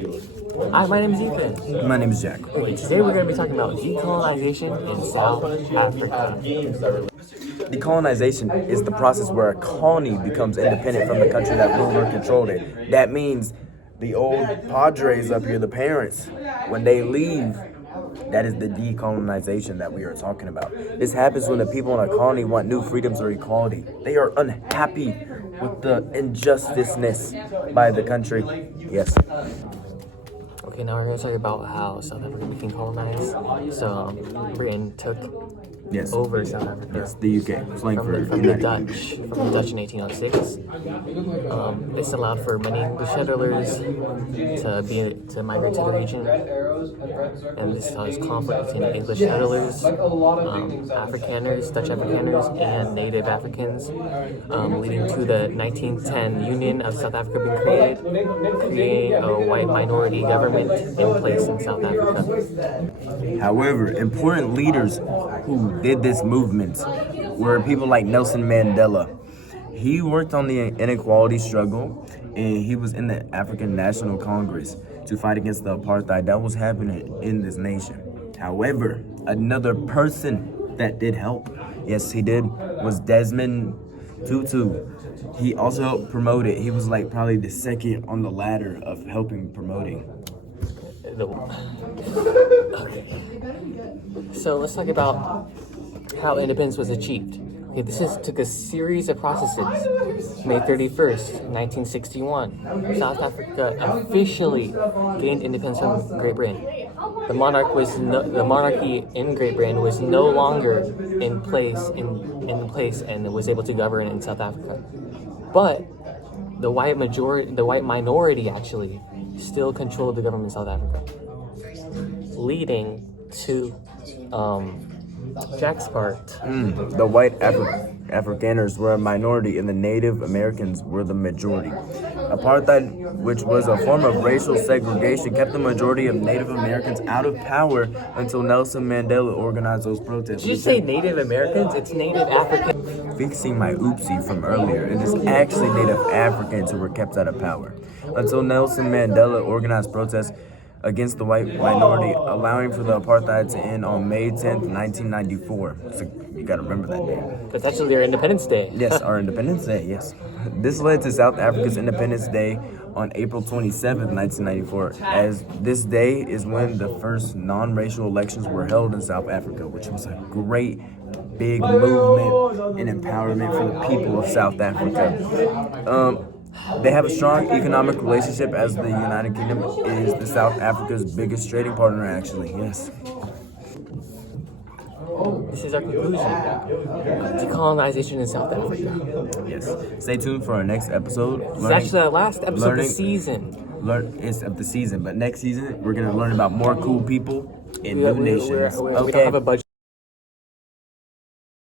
Hi, my name is Ethan. My name is Jack. Today we're going to be talking about decolonization in South Africa. Decolonization is the process where a colony becomes independent from the country that ruled or controlled it. That means the old padres up here, the parents, when they leave, that is the decolonization that we are talking about. This happens when the people in a colony want new freedoms or equality. They are unhappy with the injusticeness by the country. Yes. Okay, now we're going to talk about how South Africa became colonized. So, Britain took over South Africa. Yes, the UK, flying for from the Dutch in 1806. This allowed for many English settlers to migrate to the region, and this caused conflict between the English settlers, Afrikaners, Dutch Afrikaners, and Native Africans, leading to the 1910 Union of South Africa being creating a white minority government in place in South Africa. However, important leaders who did this movement were people like Nelson Mandela. He worked on the inequality struggle, and he was in the African National Congress to fight against the apartheid that was happening in this nation. However, another person that did help, yes he did, was Desmond Tutu. He also helped promote it. He was like probably the second on the ladder of helping promoting. Okay. So let's talk about how independence was achieved. Okay, took a series of processes. May 31st, 1961, South Africa officially gained independence from Great Britain. The monarchy in Great Britain was no longer in place and was able to govern in South Africa. But the white minority actually still controlled the government in South Africa, leading to Jack's part. The white Afrikaners were a minority and the Native Americans were the majority. Apartheid, which was a form of racial segregation, kept the majority of Native Americans out of power until Nelson Mandela organized those protests. Did you say Native Americans? It's Native Africans. Fixing my oopsie from earlier, it is actually Native Africans who were kept out of power until Nelson Mandela organized protests against the white minority, allowing for the apartheid to end on May 10th, 1994. So you gotta remember that day. That's actually their Independence Day. Yes, our Independence Day, yes. This led to South Africa's Independence Day on April 27th, 1994, as this day is when the first non-racial elections were held in South Africa, which was a great big movement and empowerment for the people of South Africa. They have a strong economic relationship, as the United Kingdom is the South Africa's biggest trading partner, actually, yes. This is our conclusion. Decolonization in South Africa. Yes. Stay tuned for our next episode. It's actually the last episode of the season. It's of the season, but next season we're going to learn about more cool people in new nations. We don't have a budget.